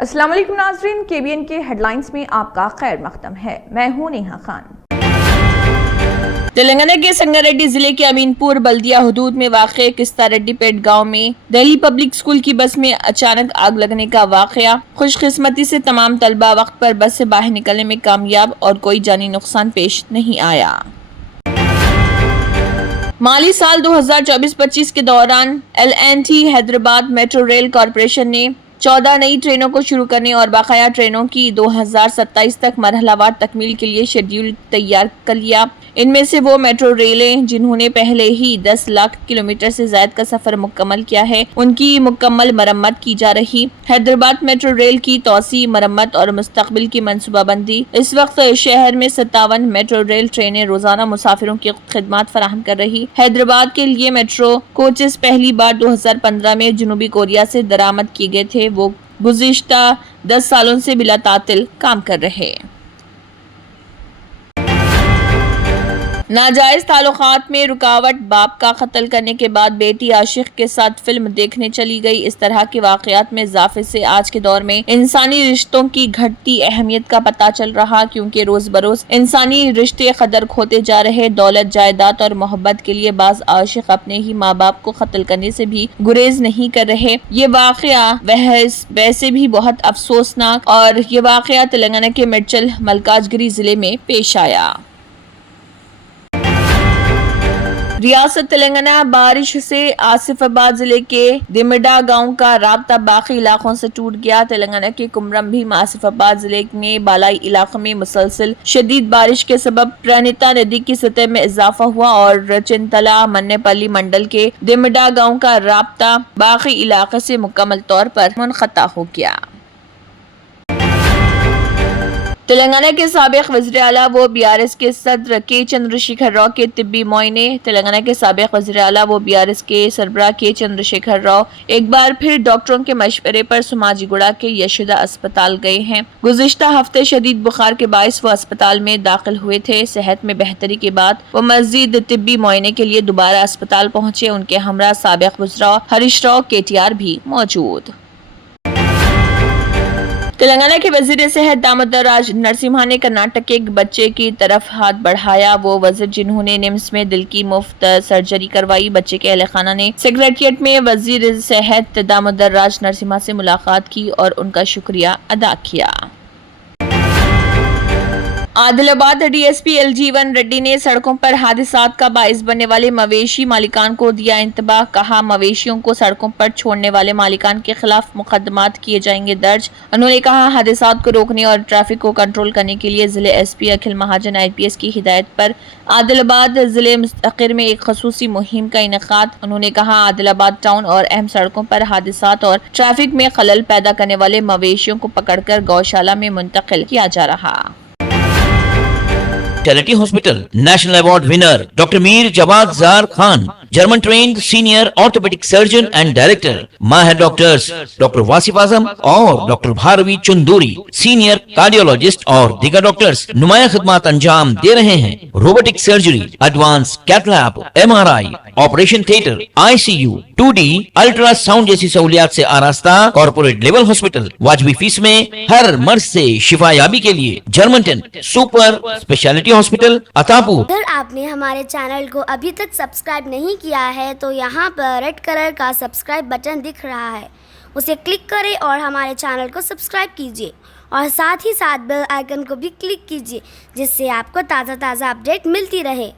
السلام علیکم ناظرین، KBN کے ہیڈ لائنز میں آپ کا خیر مقدم ہے۔ میں ہوں نیہا خان۔ تلنگانہ کے سنگاریڈی ضلع کے امین پور بلدیہ حدود میں واقع کستہ ریڈی پیٹ گاؤں میں دہلی پبلک اسکول کی بس میں اچانک آگ لگنے کا واقعہ۔ خوش قسمتی سے تمام طلبہ وقت پر بس سے باہر نکلنے میں کامیاب اور کوئی جانی نقصان پیش نہیں آیا۔ مالی سال 2024-25 کے دوران LNT Hyderabad metro rail corporation نے 14 نئی ٹرینوں کو شروع کرنے اور بقیہ ٹرینوں کی 2027 تک مرحلہ وار تکمیل کے لیے شیڈیول تیار کر لیا۔ ان میں سے وہ میٹرو ریلیں جنہوں نے پہلے ہی 10 لاکھ کلومیٹر سے زائد کا سفر مکمل کیا ہے، ان کی مکمل مرمت کی جا رہی۔ حیدرآباد میٹرو ریل کی توسیع، مرمت اور مستقبل کی منصوبہ بندی۔ اس وقت شہر میں 57 میٹرو ریل ٹرینیں روزانہ مسافروں کی خدمات فراہم کر رہی۔ حیدرآباد کے لیے میٹرو کوچز پہلی بار 2015 میں جنوبی کوریا سے درآمد کیے گئے تھے۔ وہ گزشتہ 10 سالوں سے بلا تعطل کام کر رہے۔ ناجائز تعلقات میں رکاوٹ، باپ کا قتل کرنے کے بعد بیٹی عاشق کے ساتھ فلم دیکھنے چلی گئی۔ اس طرح کے واقعات میں اضافے سے آج کے دور میں انسانی رشتوں کی گھٹتی اہمیت کا پتہ چل رہا، کیونکہ روز بروز انسانی رشتے قدر کھوتے جا رہے۔ دولت، جائیداد اور محبت کے لیے بعض عاشق اپنے ہی ماں باپ کو قتل کرنے سے بھی گریز نہیں کر رہے۔ یہ واقعہ ویسے بھی بہت افسوسناک اور یہ واقعہ تلنگانہ کے میڈچل ملکاجگری ضلع میں پیش آیا۔ ریاست تلنگانہ بارش سے آصف آباد ضلع کے دیمڈا گاؤں کا رابطہ باقی علاقوں سے ٹوٹ گیا۔ تلنگانہ کے کمرم بھی آصف آباد ضلع میں بالائی علاقوں میں مسلسل شدید بارش کے سبب پرانیتا ندی کی سطح میں اضافہ ہوا اور چنتلا مننے پلی منڈل کے دیمڈا گاؤں کا رابطہ باقی علاقے سے مکمل طور پر منقطع ہو گیا۔ تلنگانہ کے سابق وزیر اعلیٰ و BRS کے صدر کے چندرشیکھر راؤ کے طبی معائنے۔ تلنگانہ کے سابق وزیر اعلیٰ و BRS کے سربراہ کے چندرشیکھر راؤ ایک بار پھر ڈاکٹروں کے مشورے پر سماجی گوڑا کے یشودا اسپتال گئے ہیں۔ گزشتہ ہفتے شدید بخار کے باعث وہ اسپتال میں داخل ہوئے تھے۔ صحت میں بہتری کے بعد وہ مزید طبی معائنے کے لیے دوبارہ اسپتال پہنچے۔ ان کے ہمراہ سابق وزراء ہریش راؤ KTR بھی موجود۔ تلنگانہ کے وزیر صحت دامودر راج نرسمہا نے کرناٹک کے ایک بچے کی طرف ہاتھ بڑھایا۔ وہ وزیر جنہوں نے نمس میں دل کی مفت سرجری کروائی۔ بچے کے اہل خانہ نے سیکریٹریٹ میں وزیر صحت دامودر راج نرسمہا سے ملاقات کی اور ان کا شکریہ ادا کیا۔ عادل آباد DSP LG1 ریڈی نے سڑکوں پر حادثات کا باعث بننے والے مویشی مالکان کو دیا انتباہ۔ کہا، مویشیوں کو سڑکوں پر چھوڑنے والے مالکان کے خلاف مقدمات کیے جائیں گے درج۔ انہوں نے کہا، حادثات کو روکنے اور ٹریفک کو کنٹرول کرنے کے لیے ضلع SP اکھل مہاجن IPS کی ہدایت پر عادل آباد ضلع مستقر میں ایک خصوصی مہم کا انعقاد۔ انہوں نے کہا، عادل آباد ٹاؤن اور اہم سڑکوں پر حادثات اور ٹریفک میں خلل پیدا کرنے والے مویشیوں کو پکڑ کر گوشالہ میں منتقل کیا جا رہا۔ Speciality hospital national award winner doctor Mir Jawad Zar Khan, German trained senior orthopaedic surgeon and director, ماہر ڈاکٹرز ڈاکٹر واصف اعظم اور doctor Bharavi Chanduri, senior cardiologist اور دیگر ڈاکٹرز نمایاں خدمات انجام دے رہے ہیں۔ Robotic surgery, advance cath lab, MRI، operation theatre, ICU، 2D ultrasound جیسی سہولیات سے آراستہ کارپوریٹ لیول ہاسپٹل۔ واجبی فیس میں ہر مرض سے شفا یابی کے لیے German ten super speciality hospital Attapur. اگر آپ نے ہمارے چینل کو ابھی تک سبسکرائب نہیں کیا ہے تو یہاں پر ریڈ کلر کا سبسکرائب بٹن دکھ رہا ہے، اسے کلک کریں اور ہمارے چینل کو سبسکرائب کیجیے اور ساتھ ہی ساتھ بیل آئیکن کو بھی کلک کیجیے، جس سے آپ کو تازہ اپڈیٹ ملتی رہے۔